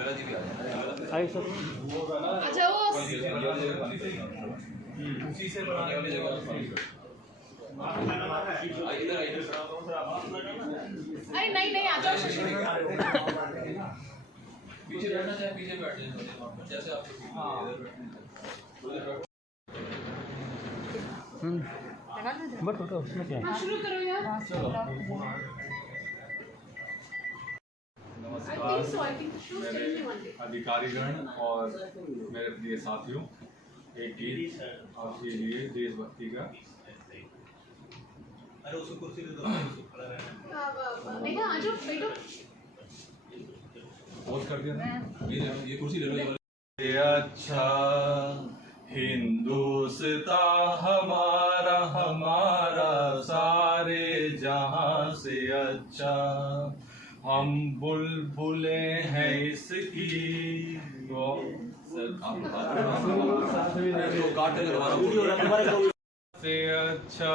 आइए सर। अच्छा वो उसी से बनाने वाली जगह अरे नहीं आ जाओ। पीछे बैठना चाहे पीछे बैठ जाए जैसे आप बट उसमें क्या है? शुरू करो यार। नमस्कार मेरे अधिकारीगण और मेरे प्रिय साथियों, एक गीत आपके लिए देशभक्ति का। अरे उसको कुर्सी दे दो। देखा आ जाओ बैठो। पॉज कर दिया ना? ये कुर्सी ले लो। ये अच्छा हिंदुस्तान हमारा हमारा सारे जहां से अच्छा, हम बुलबुले हैं इसकी से अच्छा,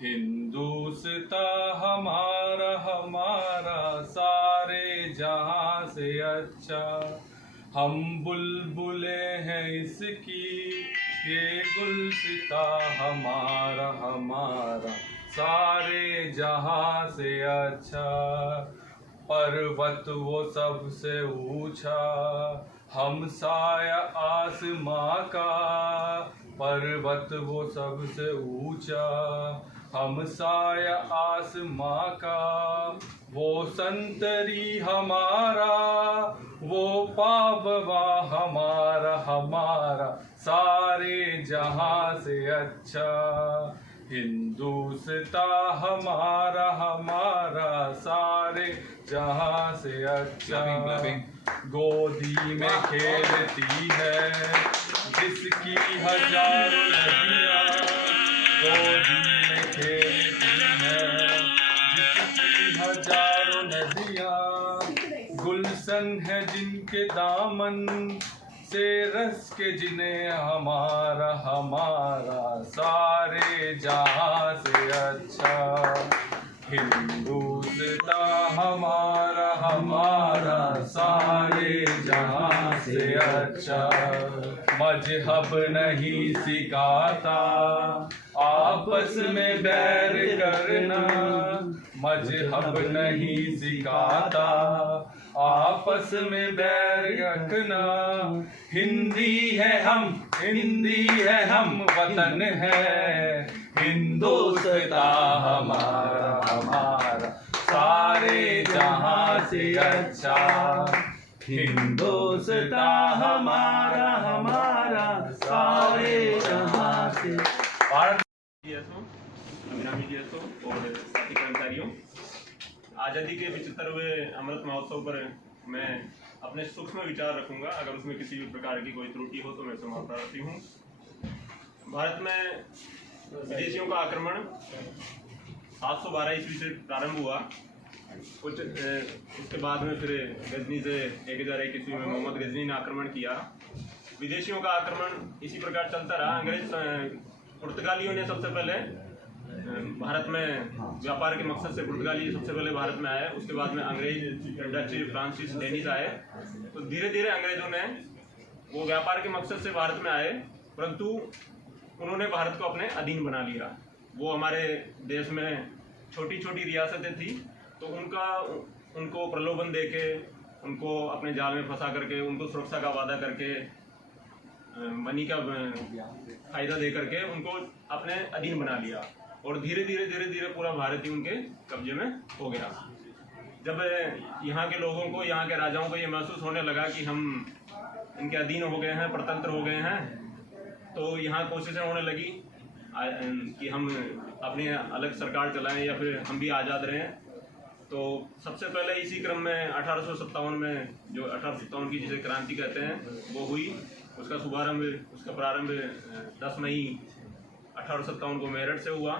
हिंदुस्तान हमारा हमारा सारे जहां से अच्छा, हम बुलबुले हैं इसकी ये गुलसिता हमारा हमारा सारे जहां से अच्छा, पर्वत वो सबसे ऊंचा हम साया आसमां का, पर्वत वो सबसे ऊंचा हम साया आसमां का, वो संतरी हमारा वो पाबवा हमारा हमारा सारे जहां से अच्छा, हिंदुस्तान हमारा हमारा सारे जहां से अच्छा, गोदी में खेलती है जिसकी हजारों नदियाँ, गोदी में खेलती है जिसकी हजारों नदियाँ, गुलशन है जिनके दामन से रस के जिन्हें हमारा हमारा सारे जहां से अच्छा, हिंदुस्तान हमारा हमारा सारे जहां से अच्छा, मजहब नहीं सिखाता आपस में बैर करना, मजहब नहीं सिखाता आपस में बैर रखना, हिंदी है हम वतन है हिंदुस्तान हमारा हमारा सारे जहां से अच्छा, हिंदुस्तान हमारा हमारा सारे जहां से। अभिरामी जी और साथी कर्मचारियों, आज़ादी के 75वें अमृत महोत्सव पर मैं अपने सूक्ष्म विचार रखूंगा। अगर उसमें किसी भी प्रकार की कोई त्रुटि हो तो मैं क्षमा प्रार्थी हूँ। भारत में विदेशियों का आक्रमण 712 ईस्वी से प्रारंभ हुआ। कुछ उसके बाद में फिर गजनी से 1001 ईस्वी में मोहम्मद गजनी ने आक्रमण किया। विदेशियों का आक्रमण इसी प्रकार चलता रहा। पुर्तगालियों ने सबसे पहले भारत में व्यापार के मकसद से पुर्तगाली सबसे पहले भारत में आए। उसके बाद में अंग्रेज, डच, फ्रांसीस, डेनिश आए। तो धीरे धीरे अंग्रेजों ने वो व्यापार के मकसद से भारत में आए, परंतु उन्होंने भारत को अपने अधीन बना लिया। वो हमारे देश में छोटी छोटी रियासतें थी, तो उनको प्रलोभन देके, उनको अपने जाल में फंसा करके, उनको सुरक्षा का वादा करके, मनी का फायदा दे करके उनको अपने अधीन बना लिया और धीरे धीरे पूरा भारत ही उनके कब्जे में हो गया। जब यहाँ के लोगों को, यहाँ के राजाओं को ये महसूस होने लगा कि हम इनके अधीन हो गए हैं, परतंत्र हो गए हैं, तो यहाँ कोशिशें होने लगी कि हम अपनी अलग सरकार चलाएं या फिर हम भी आज़ाद रहें। तो सबसे पहले इसी क्रम में 1857 में, जो 1857 की जिसे क्रांति कहते हैं, वो हुई। उसका प्रारंभ 10 मई 1857 को मेरठ से हुआ।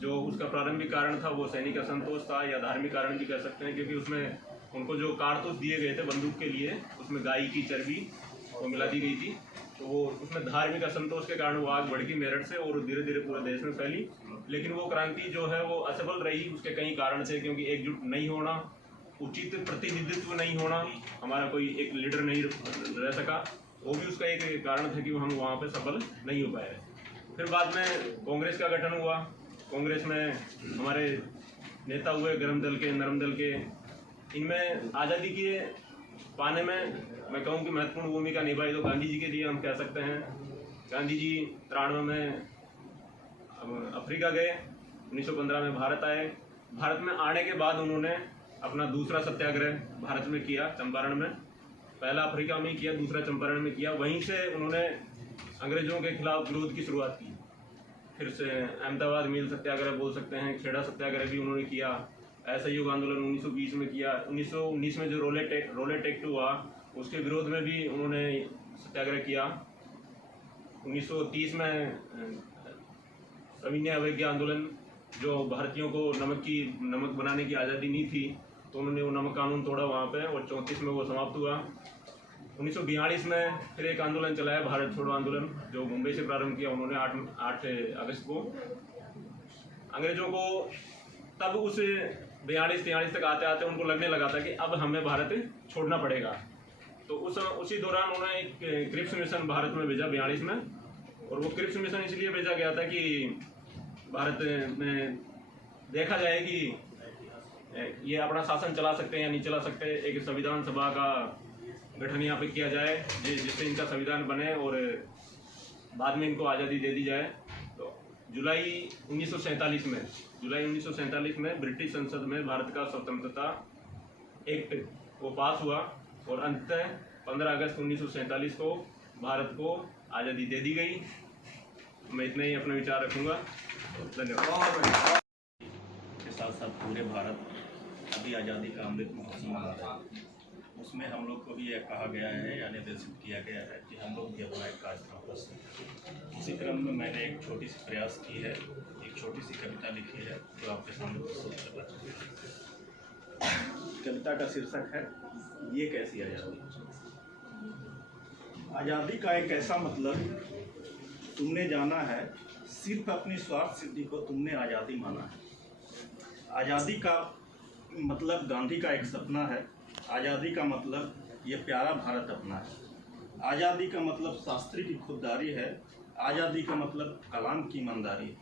जो उसका प्रारंभिक कारण था वो सैनिक असंतोष था या धार्मिक कारण भी कह सकते हैं, क्योंकि उसमें उनको जो कारतूस दिए गए थे बंदूक के लिए, उसमें गाय की चर्बी वो मिला दी गई थी। तो वो उसमें धार्मिक असंतोष के कारण वो आग बढ़ गई मेरठ से और धीरे धीरे पूरे देश में फैली। लेकिन वो क्रांति जो है वो असफल रही, उसके कई कारण थे, क्योंकि एकजुट नहीं होना, उचित प्रतिनिधित्व नहीं होना, हमारा कोई एक लीडर नहीं रह सका, वो भी उसका एक कारण था कि हम वहाँ पे सफल नहीं हो पाए। फिर बाद में कांग्रेस का गठन हुआ। कांग्रेस में हमारे नेता हुए गरम दल के, नरम दल के। इनमें आज़ादी के पाने में मैं कहूँ कि महत्वपूर्ण भूमिका निभाई तो गांधी जी के लिए हम कह सकते हैं। गांधी जी 93 में अफ्रीका गए, 1915 में भारत आए। भारत में आने के बाद उन्होंने अपना दूसरा सत्याग्रह भारत में किया, चंपारण में। पहला अफ्रीका में किया, दूसरा चंपारण में किया। वहीं से उन्होंने अंग्रेजों के खिलाफ विरोध की शुरुआत की। फिर से अहमदाबाद मिल सत्याग्रह बोल सकते हैं, खेड़ा सत्याग्रह भी उन्होंने किया। असहयोग आंदोलन 1920 में किया। 1919 में जो रोलेट एक्ट हुआ उसके विरोध में भी उन्होंने सत्याग्रह किया। 1930 में सविनय अवज्ञा आंदोलन, जो भारतीयों को नमक बनाने की आज़ादी नहीं थी, तो उन्होंने वो नमक कानून तोड़ा वहाँ पे, और 34 में वो समाप्त हुआ। 1942 में फिर एक आंदोलन चलाया, भारत छोड़ो आंदोलन, जो मुंबई से प्रारंभ किया उन्होंने 8 अगस्त को। अंग्रेजों को तब उस 42-43 तक आते आते उनको लगने लगा था कि अब हमें भारत छोड़ना पड़ेगा। तो उसी दौरान उन्होंने एक क्रिप्स मिशन भारत में भेजा 42 में। और वो क्रिप्स मिशन इसलिए भेजा गया था कि भारत में देखा जाए कि ये अपना शासन चला सकते हैं या नहीं चला सकते। एक संविधान सभा का गठन यहाँ पे किया जाए जिससे इनका संविधान बने और बाद में इनको आज़ादी दे दी जाए। तो जुलाई 1947 में ब्रिटिश संसद में भारत का स्वतंत्रता एक्ट वो पास हुआ और अंततः 15 अगस्त 1947 को भारत को आज़ादी दे दी गई। मैं इतना ही अपने विचार रखूँगा। धन्यवाद। के साथ साथ पूरे भारत अभी आज़ादी का अमृत महोत्सव मना रहा है। उसमें हम लोग को भी यह कहा गया है या निर्देशित किया गया है कि हम लोग भी अपना एक कार्यक्रम कर सकें। इसी क्रम में मैंने एक छोटी सी प्रयास की है, एक छोटी सी कविता लिखी है जो आपके सामने प्रस्तुत कर रहा हूं। कविता का शीर्षक है ये कैसी आज़ादी। आज़ादी का एक ऐसा मतलब तुमने जाना है, सिर्फ अपनी स्वार्थ सिद्धि को तुमने आज़ादी माना है। आज़ादी का मतलब गांधी का एक सपना है। आज़ादी का मतलब ये प्यारा भारत अपना है। आज़ादी का मतलब शास्त्री की खुददारी है। आज़ादी का मतलब कलाम की ईमानदारी है।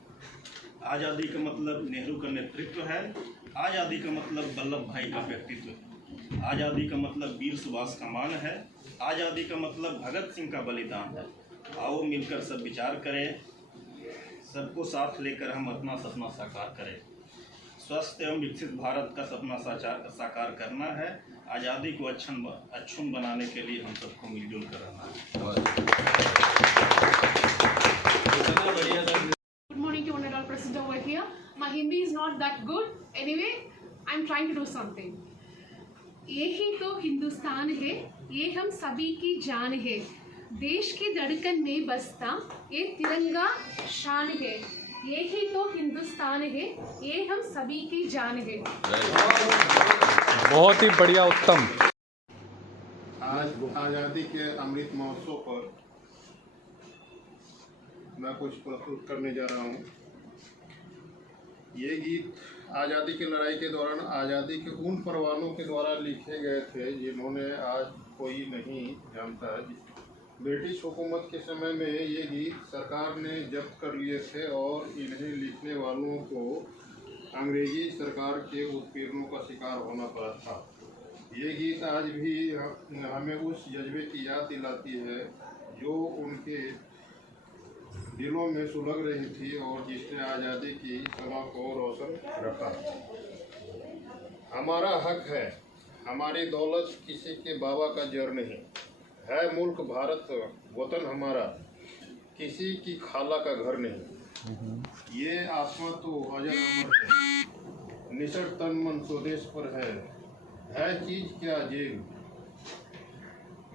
आज़ादी का मतलब नेहरू का नेतृत्व है। आज़ादी का मतलब वल्लभ भाई का व्यक्तित्व है। आज़ादी का मतलब वीर सुभाष का मान है। आज़ादी का मतलब भगत सिंह का बलिदान है। आओ मिलकर सब विचार करें, सबको साथ लेकर हम अपना सपना साकार करें। स्वस्थ एवं विकसित भारत का सपना साकार करना है। आज़ादी को अक्षुण्ण बनाने के लिए हम सबको मिलजुल कर रहना है। Good morning to Honorable President over here. My Hindi is not that good. Anyway, I'm trying to do something. ये ही तो हिंदुस्तान है, ये हम सभी की जान है। देश के धड़कन में बसता ये तिरंगा शान है। ये ही तो हिंदुस्तान है, ये हम सभी की जान है। बहुत ही बढ़िया, उत्तम। आज आज़ादी के अमृत महोत्सव पर मैं कुछ प्रस्तुत करने जा रहा हूँ। ये गीत आज़ादी की लड़ाई के दौरान आज़ादी के उन परवानों के द्वारा लिखे गए थे जिन्होंने आज कोई नहीं जानता। ब्रिटिश हुकूमत के समय में ये गीत सरकार ने जब्त कर लिए थे और इन्हें लिखने वालों को अंग्रेजी सरकार के उत्पीड़नों का शिकार होना पड़ा था। ये गीत आज भी हमें उस जज्बे की याद दिलाती है जो उनके दिलों में सुलग रही थी और जिसने आज़ादी की समा को रोशन रखा। हमारा हक है, हमारी दौलत किसी के बाबा का जर नहीं है। मुल्क भारत वतन हमारा, किसी की खाला का घर नहीं। ये आत्मा तो अजर अमर है, निसर तन मन स्वदेश पर है चीज क्या जेल।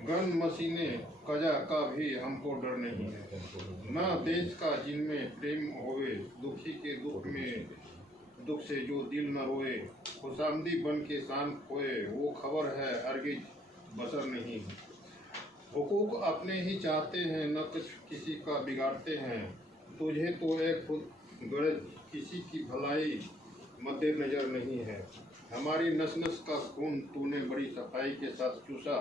गन मशीने कजा का भी हमको डर नहीं है। न देश का जिनमें प्रेम होवे, दुखी के दुख में दुख से जो दिल न रोए। खुशामदी बन के शान खोए, वो खबर है हरगिज बसर नहीं। हुकूक अपने ही चाहते हैं, न कुछ किसी का बिगाड़ते हैं। तुझे तो एक खुद गरज, किसी की भलाई मद्देनजर नहीं है। हमारी नस नस का खून तूने बड़ी सफाई के साथ चूसा।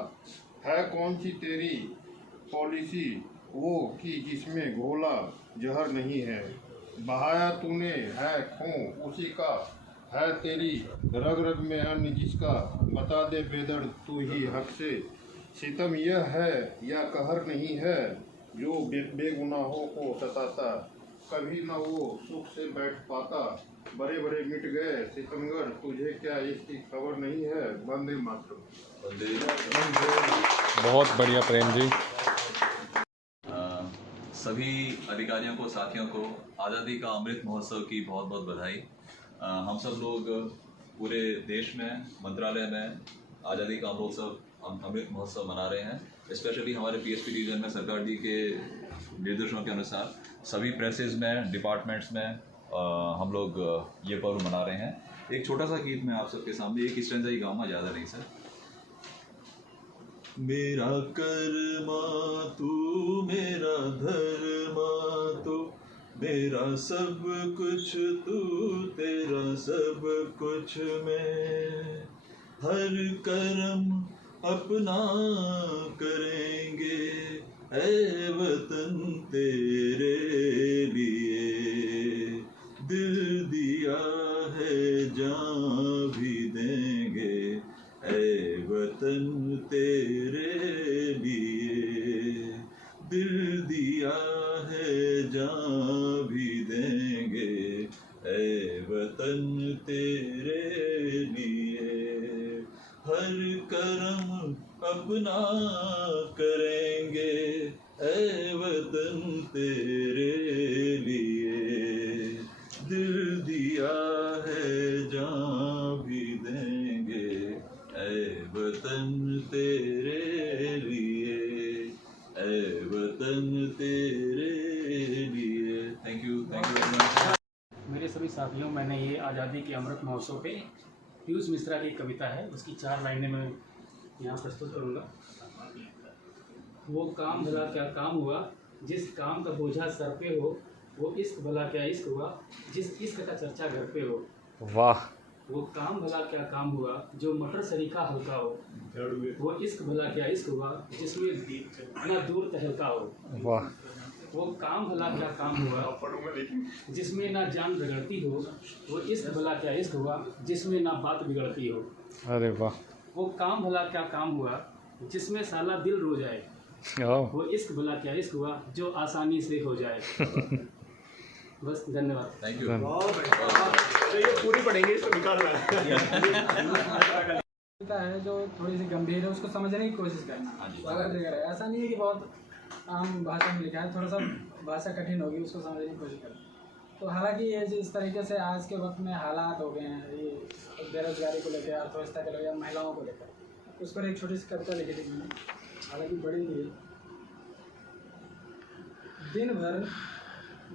है कौन सी तेरी पॉलिसी वो कि जिसमें घोला जहर नहीं है। बहाया तूने है खून उसी का, है तेरी रग रग में अन्न जिसका। बता दे बेदर्द तू ही हक से, सितम यह है या कहर नहीं है जो बेगुनाहों को सताता। कभी न वो सुख से बैठ पाता, बड़े बड़े मिट गए सितमगर, तुझे क्या इसकी खबर नहीं है। वंदे मातरम। बहुत बढ़िया प्रेम जी। सभी अधिकारियों को, साथियों को आज़ादी का अमृत महोत्सव की बहुत बहुत बधाई। हम सब लोग पूरे देश में, मंत्रालय में आज़ादी का अमृत महोत्सव मना रहे हैं। स्पेशली हमारे पीएसपी रीजन में सरकार जी के निर्देशों के अनुसार सभी प्रेसेस में, डिपार्टमेंट्स में हम लोग ये पर्व मना रहे हैं। एक छोटा सा गीत मैं आप सबके सामने एक स्टैंजा ही गाऊंगा, ज़्यादा नहीं सर। मेरा कर्मा तू मेरा धर्मा तू, मेरा सब कुछ तू, तेरा सब कुछ मैं। हर कर्म अपना करेंगे ऐ वतन तेरे लिए। दिल दिया है जान भी देंगे ऐ वतन तेरे लिए। दिल दिया है जान भी देंगे ऐ वतन तेरे लिए। हर कर्म अपना करेंगे ऐ वतन तेरे लिए। दिल दिया है जान भी देंगे ऐ वतन तेरे लिए, ऐ वतन तेरे लिए। Thank you very much. मेरे सभी साथियों, मैंने ये आज़ादी के अमृत महोत्सव पे पीयूष मिश्रा की एक कविता है, उसकी 4 लाइनें मैं यहाँ प्रस्तुत करूँगा। वो काम भला क्या काम हुआ जिस काम का बोझा सर पे हो, वो इश्क भला क्या इश्क हुआ जिस इश्क का चर्चा घर पे हो। वाह। वो काम भला क्या काम हुआ जो मटर सरीखा हल्का हो, वो इश्क भला क्या इश्क हुआ जिसमें ना दूर तहलका हो। वाह। वो काम भला क्या काम हुआ जिसमें ना जान बिगड़ती हो, वो इश्क भला क्या इश्क हुआ जिसमें ना बात बिगड़ती हो। अरे वाह। वो काम भला क्या काम हुआ जिसमें साला दिल रो जाए, वो इश्क भला क्या इश्क हुआ जो आसानी से हो जाए। बस, धन्यवाद। Thank you. ये पूरी पढ़ेंगे, इसको निकालना है जो थोड़ी सी गंभीर है, उसको समझने की कोशिश करना। अगर देख रहे हैं, ऐसा नहीं है कि बहुत आम भाषा में लिखा है, थोड़ा सा भाषा कठिन होगी, उसको समझने की कोशिश करना। तो हालांकि ये जिस तरीके से आज के वक्त में हालात हो गए हैं, ये बेरोजगारी को लेकर, अर्थव्यवस्था को लेकर या महिलाओं को लेकर, उस पर एक छोटी सी कविता लिखी थी मैंने, हालांकि बड़ी नहीं है।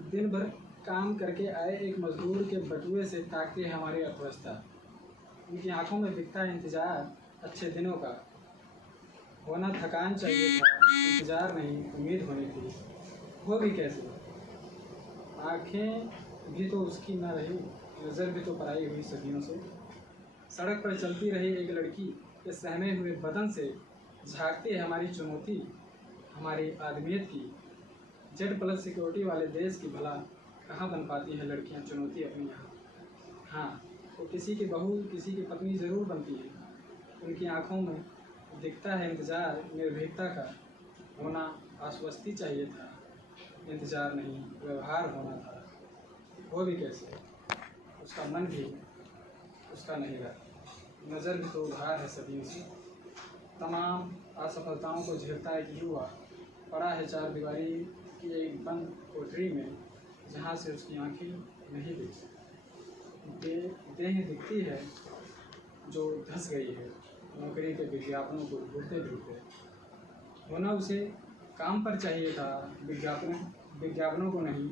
दिन भर काम करके आए एक मजदूर के बटुए से ताकते है हमारी अर्थव्यवस्था। उनकी आंखों में दिखता है इंतजार अच्छे दिनों का। होना थकान चाहिए था, इंतजार नहीं उम्मीद होनी थी। वो भी कैसे? आँखें भी तो उसकी ना रही, नज़र भी तो पराई हुई सदियों से। सड़क पर चलती रही एक लड़की के सहमे हुए बदन से झांकती है हमारी चुनौती, हमारी आदमियत की। Z+ सिक्योरिटी वाले देश की भला कहाँ बन पाती है लड़कियाँ चुनौती अपनी यहाँ। हाँ, वो किसी की बहू, किसी की पत्नी ज़रूर बनती है। उनकी आँखों में दिखता है इंतज़ार निर्भीकता का। होना आश्वस्ति चाहिए था, इंतज़ार नहीं व्यवहार होना था। वो भी कैसे? उसका मन भी उसका नहीं रहा, नज़र भी तो उधार है सदियों से। तमाम असफलताओं को झेलता एक युवा पड़ा है 4 दीवारी की एक बंद कोठरी में, जहाँ से उसकी आंखें नहीं दिखती। देह दिखती है जो धंस गई है नौकरी के विज्ञापनों को ढूंढते ढूंढते। होना उसे काम पर चाहिए था, विज्ञापनों को नहीं,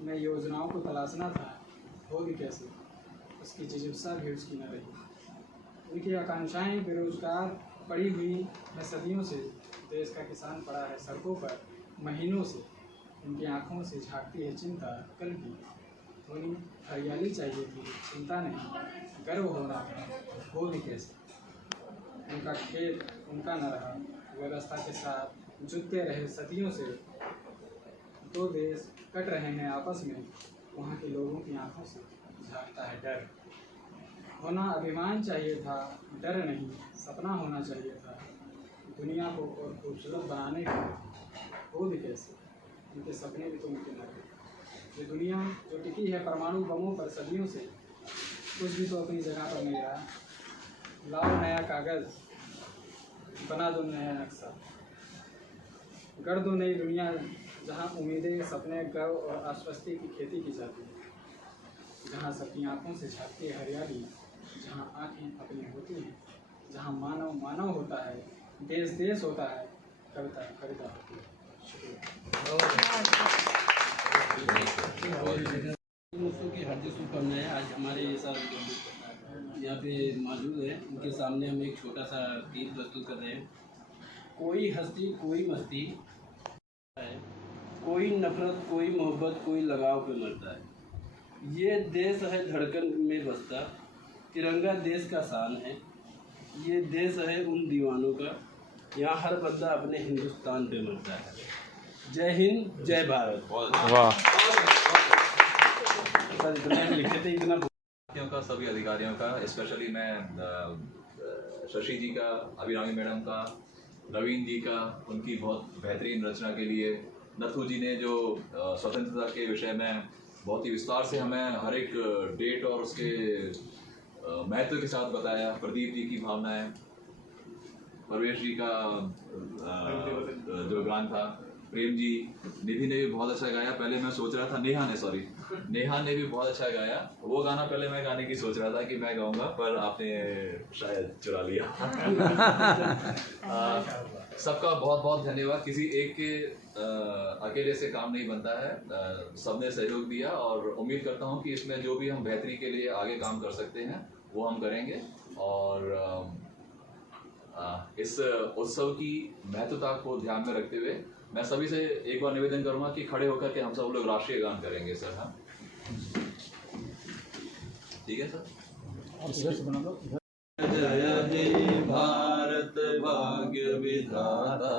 नई योजनाओं को तलाशना था। वो भी कैसे? उसकी जिज्ञासा भी उसकी न रही। उनकी आकांक्षाएं बेरोजगार पड़ी हुई है सदियों से। देश का किसान पड़ा है सड़कों पर महीनों से। उनकी आंखों से झांकती है चिंता कल की। थोड़ी हरियाली चाहिए थी, चिंता नहीं, गर्व हो रहा था, वो भी कैसे। उनका खेत उनका न रहा, व्यवस्था के साथ जुटते रहे सदियों से। दो देश कट रहे हैं आपस में, वहाँ के लोगों की आंखों से झांकता है डर। होना अभिमान चाहिए था, डर नहीं, सपना होना चाहिए था, दुनिया को और खूबसूरत बनाने का। वो भी कैसे, उनके सपने भी तो उनके न थे। ये दुनिया जो टिकी है परमाणु बमों पर सदियों से, कुछ भी तो अपनी जगह पर नहीं रहा। लाओ नया कागज़, बना दो नया नक्शा, गढ़ दो नई दुनिया जहाँ उम्मीदें, सपने, गर्व और आश्वस्ति की खेती की जाती है। जहाँ सबकी आंखों से झांकती है हरियाली, जहाँ आँखें अपनी होती हैं, जहाँ मानव मानव होता है, देश देश होता है, कविता कविता होती है। दोस्तों की हार्दिक शुभकामनाएं। आज हमारे ये सब यहाँ पे मौजूद है, उनके सामने हम एक छोटा सा गीत प्रस्तुत कर रहे हैं। कोई हस्ती कोई मस्ती है, कोई नफरत कोई मोहब्बत कोई लगाव पे मरता है। ये देश है धड़कन में बसता, तिरंगा देश का शान है। ये देश है उन दीवानों का, यहाँ हर बंदा अपने हिंदुस्तान पे मरता है। जय हिंद, जय भारत। वाह। लिखे थे इतना का, सभी अधिकारियों का, स्पेशली मैं शशि जी का, अभिरामी मैडम का, नवीन जी का, उनकी बहुत बेहतरीन रचना के लिए, नथु जी ने जो स्वतंत्रता के विषय में बहुत ही विस्तार से हमें हर एक डेट और उसके महत्व के साथ बताया, प्रदीप जी की भावनाएं, परवेश जी का जो गान था, प्रेम जी, निधि ने भी बहुत अच्छा गाया। पहले मैं सोच रहा था, नेहा ने भी बहुत अच्छा गाया। वो गाना पहले मैं गाने की सोच रहा था कि मैं गाऊंगा, पर आपने शायद चुरा लिया। सबका बहुत बहुत धन्यवाद। किसी एक के अकेले से काम नहीं बनता है, सबने सहयोग दिया और उम्मीद करता हूँ कि इसमें जो भी हम बेहतरी के लिए आगे काम कर सकते हैं वो हम करेंगे। और इस उत्सव की महत्वता को ध्यान में रखते हुए मैं सभी से एक बार निवेदन करूंगा कि खड़े होकर के हम सब लोग राष्ट्रीय गान करेंगे सर। हाँ, ठीक है सर। जय हे भारत भाग्य विधाता,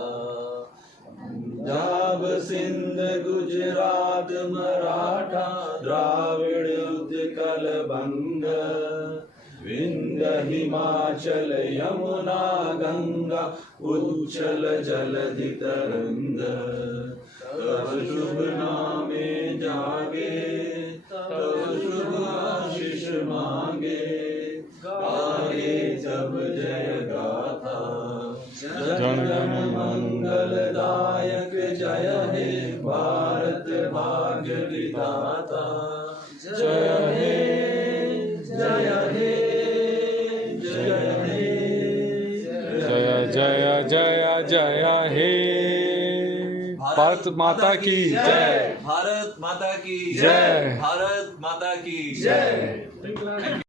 पंजाब सिंध गुजरात मराठा द्राविड़ उत्कल बंग, विंध्य हिमाचल यमुना गंगा उच्चल जलधि तरंग। तब शुभ नामे जागे, तब शुभ आशीष मांगे, गाए जब जय गाथा। जन गण मंगलदायक जय हे भारत भाग्य विधाता। जय हे जय हे जय जय जय हे भारत माता की जय, भारत माता की जय, भारत माता की जय।